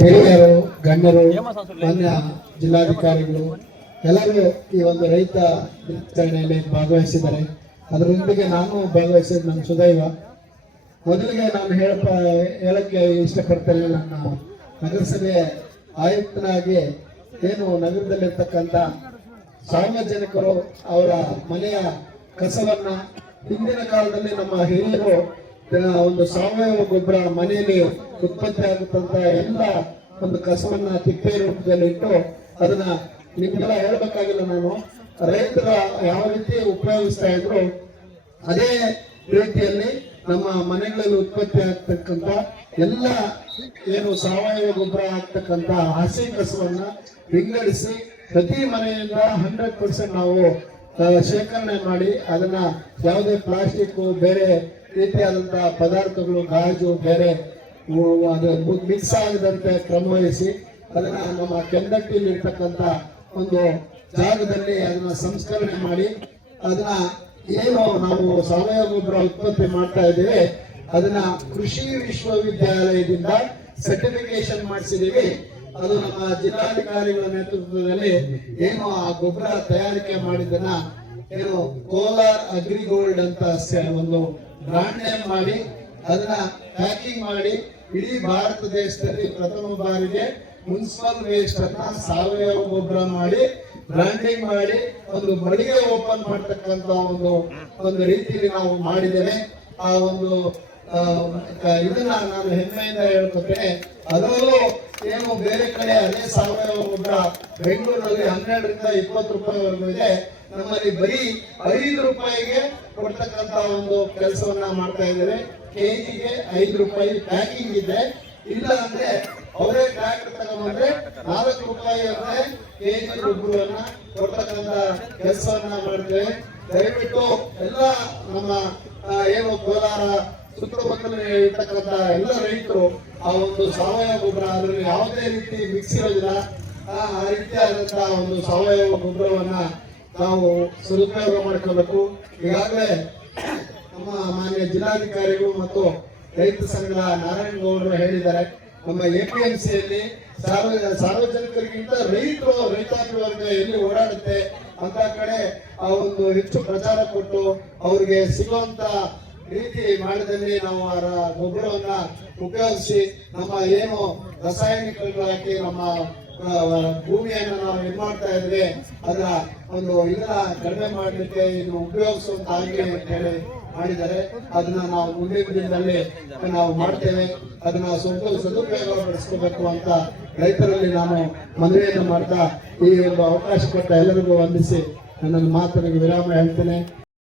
ಹಿರಿಯರು ಗಣ್ಯರು, ಮಾನ್ಯ ಜಿಲ್ಲಾಧಿಕಾರಿಗಳು ಎಲ್ಲರೂ ಈ ಒಂದು ರೈತ ದಿನಾಚರಣೆಯಲ್ಲಿ ಭಾಗವಹಿಸಿದ್ದಾರೆ. ಅದರೊಂದಿಗೆ ನಾನು ಭಾಗವಹಿಸಿದ ನನ್ನ ಸುದೈವ. ಮೊದಲಿಗೆ ನಾನು ಹೇಳಪ್ಪ, ಹೇಳಕ್ಕೆ ಇಷ್ಟಪಡ್ತೇನೆ ನನ್ನ ನಗರಸಭೆ ಆಯುಕ್ತನಾಗಿ ಏನು ನಗರದಲ್ಲಿರ್ತಕ್ಕಂಥ ಸಾರ್ವಜನಿಕರು ಅವರ ಮನೆಯ ಕಸವನ್ನ ಹಿಂದಿನ ಕಾಲದಲ್ಲಿ ನಮ್ಮ ಹಿರಿಯರು ಒಂದು ಸಾವಯವ ಗೊಬ್ಬರ ಮನೆಯಲ್ಲಿ ಉತ್ಪತ್ತಿ ಆಗುತ್ತಂತ ಎಲ್ಲ ಒಂದು ಕಸವನ್ನ ತಿಪ್ಪೆ ರೂಪದಲ್ಲಿ ಇಟ್ಟು ಅದನ್ನ ನಿಮ್ಗೆಲ್ಲ ಹೇಳ್ಬೇಕಾಗಿಲ್ಲ ನಾನು. ರೈತರ ಯಾವ ರೀತಿ ಉಪಯೋಗಿಸ್ತಾ ಇದ್ರು ಅದೇ ರೀತಿಯಲ್ಲಿ ನಮ್ಮ ಮನೆಗಳಲ್ಲಿ ಉತ್ಪತ್ತಿ ಆಗ್ತಕ್ಕಂತ ಎಲ್ಲ ಏನು ಸಾವಯವ ಗೊಬ್ಬರ ಆಗ್ತಕ್ಕಂತ ಹಸಿ ಕಸವನ್ನ ವಿಂಗಡಿಸಿ ಪ್ರತಿ ಮನೆಯಿಂದ ಹಂಡ್ರೆಡ್ ಪರ್ಸೆಂಟ್ ನಾವು ಶೇಖರಣೆ ಮಾಡಿ ಅದನ್ನ ಯಾವುದೇ ಪ್ಲಾಸ್ಟಿಕ್ ಬೇರೆ ರೀತಿಯಾದಂತಹ ಪದಾರ್ಥಗಳು, ಗಾಜು, ಬೇರೆ ಅದು ಮಿಕ್ಸ್ ಆಗದಂತೆ ಕ್ರಮವಹಿಸಿ ಅದನ್ನ ನಮ್ಮ ಕೆಂದಟ್ಟಿಯಲ್ಲಿ ಇರ್ತಕ್ಕಂಥ ಒಂದು ಜಾಗದಲ್ಲಿ ಅದನ್ನ ಸಂಸ್ಕರಣೆ ಮಾಡಿ ಅದನ್ನ ಏನು ನಾವು ಸಾವಯವ ಗೊಬ್ಬರ ಉತ್ಪತ್ತಿ ಮಾಡ್ತಾ ಇದ್ದೇವೆ, ಅದನ್ನ ಕೃಷಿ ವಿಶ್ವವಿದ್ಯಾಲಯದಿಂದ ಸರ್ಟಿಫಿಕೇಶನ್ ಮಾಡಿಸಿದೀವಿ ಅದು ನಮ್ಮ ಜಿಲ್ಲಾಧಿಕಾರಿಗಳ ನೇತೃತ್ವದಲ್ಲಿ ಏನು ಆ ಗೊಬ್ಬರ ತಯಾರಿಕೆ ಮಾಡಿದ್ದನ್ನ ಏನು ಕೋಲಾರ್ ಅಗ್ರಿಗೋಲ್ಡ್ ಅಂತ ಒಂದು ಬ್ರಾಂಡ್ ನೇಮ್ ಮಾಡಿ ಅದನ್ನ ಪ್ಯಾಕಿಂಗ್ ಮಾಡಿ ಇಡೀ ಭಾರತ ದೇಶದಲ್ಲಿ ಪ್ರಥಮ ಬಾರಿಗೆ ಮುನ್ಸಿಪಲ್ ವೇಸ್ಟ್ ಅನ್ನ ಸಾವಯವ ಗೊಬ್ಬರ ಮಾಡಿ ಬ್ರಾಂಡಿಂಗ್ ಮಾಡಿ, ಒಂದು ಮಳಿಗೆ ಓಪನ್ ಮಾಡ್ತಕ್ಕಂತ ಒಂದು ಒಂದು ರೀತಿಯಲ್ಲಿ ನಾವು ಮಾಡಿದ್ದೇವೆ. ಆ ಒಂದು ಇದನ್ನ ನಾನು ಹೆಮ್ಮೆಯಿಂದ ಹೇಳ್ಕೊತೇನೆ. ಅದರಲ್ಲೂ ಏನು ಬೇರೆ ಕಡೆ ಅದೇ ಸಾವಯವ ಗೊಬ್ಬರ ಬೆಂಗಳೂರಲ್ಲಿ ಹನ್ನೆರಡರಿಂದ ಇಪ್ಪತ್ತು ರೂಪಾಯಿವರೆಗೂ ಇದೆ. ನಮ್ಮಲ್ಲಿ ಬರೀ ಐದು ರೂಪಾಯಿಗೆ ಕೊಡ್ತಕ್ಕಂತ ಒಂದು ಕೆಲಸವನ್ನ ಮಾಡ್ತಾ ಇದ್ದೇವೆ. ಕೆಜಿಗೆ ಐದು ರೂಪಾಯಿ ಪ್ಯಾಕಿಂಗ್ ಇದೆ. ಇಲ್ಲ ಅಂದ್ರೆ ಅವರೇ ಟ್ರ್ಯಾಕ್ಟರ್ ತಗೊಂಡ್ರೆ ನಾಲ್ಕು ರೂಪಾಯಿ ಅಂದ್ರೆ ಕೆಜಿ ಗೊಬ್ಬರವನ್ನ ಕೊಡ್ತಕ್ಕಂತ ಕೆಲಸವನ್ನ ಮಾಡ್ತೇವೆ. ದಯವಿಟ್ಟು ಎಲ್ಲ ನಮ್ಮ ಏನು ಕೋಲಾರ ಸುತ್ತಮುತ್ತಲ ಇರ್ತಕ್ಕಂಥ ಎಲ್ಲ ರೈತರು ಆ ಒಂದು ಸಾವಯವ ಗೊಬ್ಬರ, ಅದರಲ್ಲಿ ಯಾವುದೇ ರೀತಿ ಮಿಕ್ಸ್ ಇರೋದಿಲ್ಲ. ಆ ರೀತಿಯಾದಂತಹ ಒಂದು ಸಾವಯವ ಗೊಬ್ಬರವನ್ನ ನಾವು ಸದುಪಯೋಗ ಮಾಡ್ಕೋಬೇಕು ಈಗಾಗಲೇ ನಮ್ಮ ಮಾನ್ಯ ಜಿಲ್ಲಾಧಿಕಾರಿಗಳು ಮತ್ತು ರೈತ ಸಂಘದ ನಾರಾಯಣ ಗೌಡರು ಹೇಳಿದ್ದಾರೆ. ನಮ್ಮ ಎ ಪಿ ಎಂ ಸಿಯಲ್ಲಿ ಸಾರ್ವಜನಿಕರಿಗಿಂತ ರೈತರು ರೈತಾಪಿ ವರ್ಗ ಎಲ್ಲಿ ಓಡಾಡುತ್ತೆ ಅಂತ ಕಡೆ ಆ ಒಂದು ಹೆಚ್ಚು ಪ್ರಚಾರ ಕೊಟ್ಟು ಅವ್ರಿಗೆ ಸಿಗುವಂತ ರೀತಿ ಮಾಡಿದಲ್ಲಿ ನಾವು ಅವರ ಗೊಬ್ಬರವನ್ನ ಉಪಯೋಗಿಸಿ ನಮ್ಮ ಏನು ರಾಸಾಯನಿಕಗಳು ಹಾಕಿ ನಮ್ಮ ಭೂಮಿಯನ್ನು ನಾವು ಏನ್ ಮಾಡ್ತಾ ಇದ್ವಿ ಅದರ ಒಂದು ಇದನ್ನ ಕಡಿಮೆ ಮಾಡಲಿಕ್ಕೆ ಇದು ಉಪಯೋಗಿಸುವಂತ ಆಯ್ಕೆ ಅಂತ ಹೇಳಿ ಮಾಡಿದ್ದಾರೆ. ಅದನ್ನ ನಾವು ಮುಂದಿನ ದಿನದಲ್ಲಿ ನಾವು ಮಾಡ್ತೇವೆ. ಅದನ್ನ ಸ್ವಲ್ಪ ಸದುಪಯೋಗ ಪಡಿಸ್ಕೋಬೇಕು ಅಂತ ರೈತರಲ್ಲಿ ನಾನು ಮನವಿಯನ್ನು ಮಾಡ್ತಾ ಈ ಒಂದು ಅವಕಾಶ ಕೊಟ್ಟ ಎಲ್ಲರಿಗೂ ವಂದಿಸಿ ನನ್ನ ಮಾತನಿಗೆ ವಿರಾಮ ಹೇಳ್ತೇನೆ.